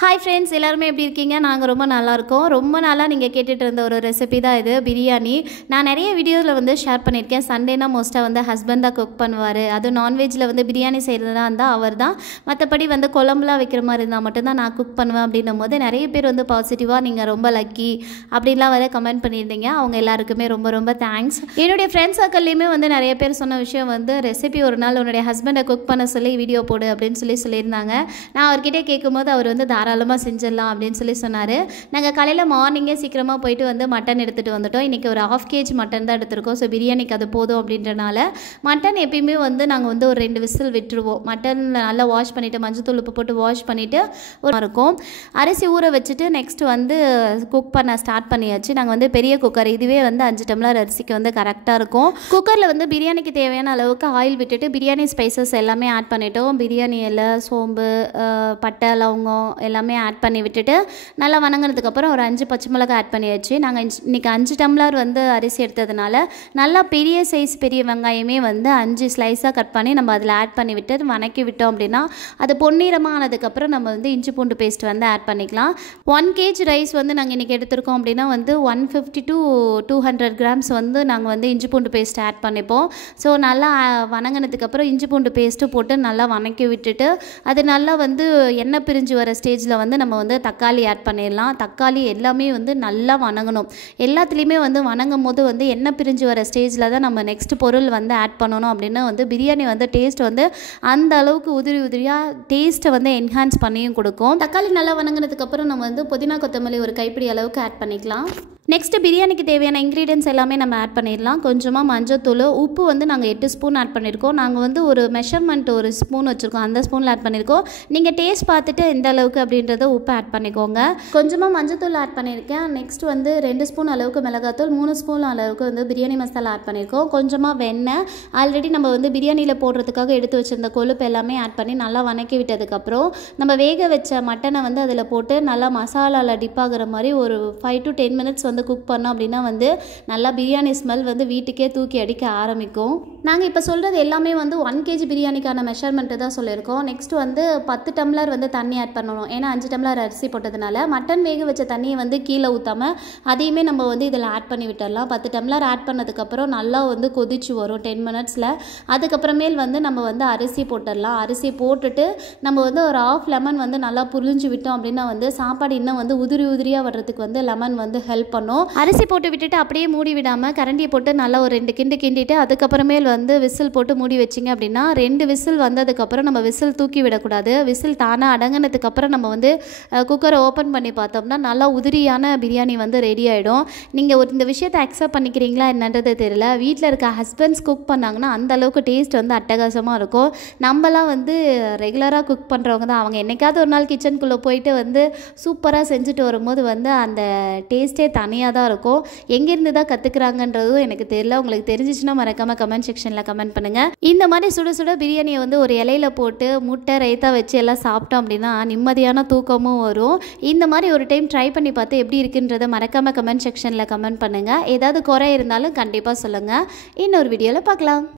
Hi friends, எல்லாருமே எப்படி இருக்கீங்க? நாங்கள் ரொம்ப நல்லா இருக்கோம். ரொம்ப நாளாக நீங்கள் கேட்டுட்டு இருந்த ஒரு ரெசிபி தான் இது, பிரியாணி. நான் நிறைய வீடியோவில் வந்து ஷேர் பண்ணியிருக்கேன். சண்டேனா மோஸ்ட்டாக வந்து ஹஸ்பண்ட் தான் குக் பண்ணுவார். அது நான்வெஜ்ஜில் வந்து பிரியாணி செய்கிறதா இருந்தால் அவர் தான். மற்றபடி வந்து குழம்புலாம் வைக்கிற மாதிரி இருந்தால் மட்டும்தான் நான் குக் பண்ணுவேன். அப்படின்னும் போது நிறைய பேர் வந்து பாசிட்டிவாக நீங்கள் ரொம்ப லக்கி அப்படின்லாம் வர கமெண்ட் பண்ணியிருந்தீங்க. அவங்க எல்லாருக்குமே ரொம்ப ரொம்ப தேங்க்ஸ். என்னுடைய ஃப்ரெண்ட்ஸ் சர்க்கிள்லேயுமே வந்து நிறைய பேர் சொன்ன விஷயம் வந்து, ரெசிபி ஒரு நாள் உன்னுடைய ஹஸ்பண்டை குக் பண்ண சொல்லி வீடியோ போடு அப்படின்னு சொல்லியிருந்தாங்க. நான் அவர்கிட்ட கேட்கும்போது அவர் வந்து தாராளமாக செஞ்சிடலாம் அப்படின்னு சொன்னார். நாங்கள் காலையில் மார்னிங்கே சீக்கிரமாக போயிட்டு வந்து மட்டன் எடுத்துகிட்டு வந்துட்டோம். இன்றைக்கி ஒரு 1/2 kg மட்டன் தான் எடுத்துருக்கோம். ஸோ பிரியாணிக்கு அது போதும் அப்படின்றனால மட்டன் எப்பயுமே வந்து நாங்கள் வந்து ஒரு 2 விசில் விட்டுருவோம். மட்டன் நல்லா வாஷ் பண்ணிவிட்டு மஞ்சத்தூள் உப்பு போட்டு வாஷ் பண்ணிவிட்டு ஒரு இருக்கும். அரிசி ஊற வச்சுட்டு நெக்ஸ்ட் வந்து குக் பண்ண ஸ்டார்ட் பண்ணியாச்சு. நாங்கள் வந்து பெரிய குக்கர், இதுவே வந்து 5 டம்ளர் அரிசிக்கு வந்து கரெக்டாக இருக்கும். குக்கரில் வந்து பிரியாணிக்கு தேவையான அளவுக்கு ஆயில் விட்டுட்டு பிரியாணி ஸ்பைசஸ் எல்லாமே ஆட் பண்ணிட்டோம். பிரியாணி இலை, சோம்பு, பட்டை, லவங்கம் எல்லாமே ஆட் பண்ணி விட்டுட்டு நல்லா வணங்கினதுக்கப்புறம் ஒரு 5 பச்சை மிளகாய் ஆட் பண்ணியாச்சு. நாங்கள் இன்றைக்கி 5 டம்ளர் வந்து அரிசி எடுத்ததுனால நல்லா பெரிய சைஸ் பெரிய வெங்காயமே வந்து 5 ஸ்லைஸாக கட் பண்ணி நம்ம அதில் ஆட் பண்ணி விட்டு வணக்கி விட்டோம் அப்படின்னா அது பொன்னிறமாக ஆனதுக்கப்புறம் நம்ம வந்து இஞ்சி பூண்டு பேஸ்ட் வந்து ஆட் பண்ணிக்கலாம். 1 kg ரைஸ் வந்து நாங்கள் இன்றைக்கி எடுத்திருக்கோம் அப்படின்னா வந்து 150 to 200 கிராம்ஸ் வந்து நாங்கள் வந்து இஞ்சி பூண்டு பேஸ்ட் ஆட் பண்ணிப்போம். ஸோ நல்லா வணங்கினதுக்கப்புறம் இஞ்சி பூண்டு பேஸ்ட்டு போட்டு நல்லா வணக்கி விட்டுட்டு அது நல்லா வந்து எண்ணெய் பிரிஞ்சு வர ஸ்டேஜில் வந்து நம்ம வந்து தக்காளி ஆட் பண்ணிடலாம். தக்காளி எல்லாமே வந்து நல்லா வணங்கணும். எல்லாத்துலேயுமே வந்து வணங்கும் போது வந்து எண்ணெய் பிரிஞ்சு வர ஸ்டேஜில் தான் நம்ம நெக்ஸ்ட் பொருள் வந்து ஆட் பண்ணணும். அப்படின்னு வந்து பிரியாணி வந்து டேஸ்ட் வந்து அந்த அளவுக்கு உதிரி உதிரியாக டேஸ்ட்டை வந்து என்ஹான்ஸ் பண்ணியும் கொடுக்கும். தக்காளி நல்லா வணங்கினதுக்கப்புறம் நம்ம வந்து புதினா கொத்தமல்லி ஒரு கைப்பிடி அளவுக்கு ஆட் பண்ணிக்கலாம். நெக்ஸ்ட்டு பிரியாணிக்கு தேவையான இன்க்ரீடியன்ஸ் எல்லாமே நம்ம ஆட் பண்ணிடலாம். கொஞ்சமாக மஞ்சத்தூள், உப்பு வந்து நாங்கள் 8 ஸ்பூன் ஆட் பண்ணியிருக்கோம். நாங்கள் வந்து ஒரு மெஷர்மெண்ட் ஒரு ஸ்பூன் வச்சுருக்கோம், அந்த ஸ்பூனில் ஆட் பண்ணியிருக்கோம். நீங்கள் டேஸ்ட் பார்த்துட்டு எந்த அளவுக்கு அப்படின்றத உப்பு ஆட் பண்ணிக்கோங்க. கொஞ்சமாக மஞ்சத்தூள் ஆட் பண்ணியிருக்கேன். நெக்ஸ்ட் வந்து 2 ஸ்பூன் அளவுக்கு மிளகாத்தூள், 3 ஸ்பூன் அளவுக்கு வந்து பிரியாணி மசாலா ஆட் பண்ணியிருக்கோம். கொஞ்சமாக வெண்ணெய், ஆல்ரெடி நம்ம வந்து பிரியாணியில் போடுறதுக்காக எடுத்து வச்சிருந்த கொழுப்பு எல்லாமே ஆட் பண்ணி நல்லா வணக்கி விட்டதுக்கப்புறம் நம்ம வேக வச்ச மட்டனை வந்து அதில் போட்டு நல்லா மசாலாவில் டிப் ஆகிற மாதிரி ஒரு 5 to 10 மினிட்ஸ் வந்து குக் பண்ணோம் அப்படின்னா வந்து நல்லா பிரியாணி ஸ்மெல் வந்து வீட்டுக்கே தூக்கி அடிக்க ஆரம்பிக்கும். நாங்கள் இப்போ சொல்கிறது எல்லாமே வந்து 1 kg பிரியாணிக்கான மெஷர்மெண்ட்டு தான் சொல்லியிருக்கோம். நெக்ஸ்ட் வந்து 10 டம்ளர் வந்து தண்ணி ஆட் பண்ணணும். ஏன்னா 5 டம்ளர் அரிசி போட்டதுனால மட்டன் வேக வச்ச தண்ணியை வந்து கீழே ஊற்றாமல் அதையுமே நம்ம வந்து இதில் ஆட் பண்ணி விட்டுடலாம். 10 டம்ளர் ஆட் பண்ணதுக்கப்புறம் நல்லா வந்து கொதிச்சு வரும் 10 மினிட்ஸில். அதுக்கப்புறமேல் வந்து நம்ம வந்து அரிசி போட்டுடலாம். அரிசி போட்டுட்டு நம்ம வந்து ஒரு 1/2 லெமன் வந்து நல்லா புரிஞ்சு விட்டோம் அப்படின்னா வந்து சாப்பாடு இன்னும் வந்து உதிரி உதிரியாக வர்றதுக்கு வந்து லெமன் வந்து ஹெல்ப் பண்ணும். அரிசி போட்டு விட்டுட்டு அப்படியே மூடி விடாமல் கரண்டியை போட்டு நல்லா ஒரு 2 கிண்டிட்டு அதுக்கப்புறமேல் வந்து விசில் போட்டு மூடி வச்சிங்க அப்படின்னா 2 விசில் வந்ததுக்கப்புறம் நம்ம விசில் தூக்கி விடக்கூடாது. விசில் தானாக அடங்கினதுக்கப்புறம் நம்ம வந்து குக்கரை ஓப்பன் பண்ணி பார்த்தோம்னா நல்லா உதிரியான பிரியாணி வந்து ரெடி ஆகிடும். நீங்கள் இந்த விஷயத்தை அக்செப்ட் பண்ணிக்கிறீங்களா என்னன்றது தெரியல. வீட்டில் இருக்க ஹஸ்பண்ட்ஸ் குக் பண்ணாங்கன்னா அந்த அளவுக்கு டேஸ்ட் வந்து அட்டகாசமாக இருக்கும். நம்மலாம் வந்து ரெகுலராக குக் பண்ணுறவங்க தான். அவங்க என்னைக்காவது ஒரு நாள் கிச்சனுக்குள்ளே போயிட்டு வந்து சூப்பராக செஞ்சுட்டு வரும்போது வந்து அந்த டேஸ்ட்டே தனியாக தான் இருக்கும். எங்கேருந்து தான் கற்றுக்குறாங்கன்றதும் எனக்கு தெரியல. உங்களுக்கு தெரிஞ்சிச்சுன்னா மறக்காமல் கமெண்ட் செக்ஷனில் கமெண்ட் பண்ணுங்கள். இந்த மாதிரி சுட சுட பிரியாணியை வந்து ஒரு இலையில போட்டு முட்டை ரைத்தா வச்சு எல்லாம் சாப்பிட்டோம் அப்படின்னா நிம்மதியான தூக்கமும் வரும். இந்த மாதிரி ஒரு டைம் ட்ரை பண்ணி பார்த்து எப்படி இருக்குன்றதை மறக்காமல் கமெண்ட் செக்ஷனில் கமெண்ட் பண்ணுங்கள். ஏதாவது குறை இருந்தாலும் கண்டிப்பாக சொல்லுங்கள். இன்னொரு வீடியோவில் பார்க்கலாம்.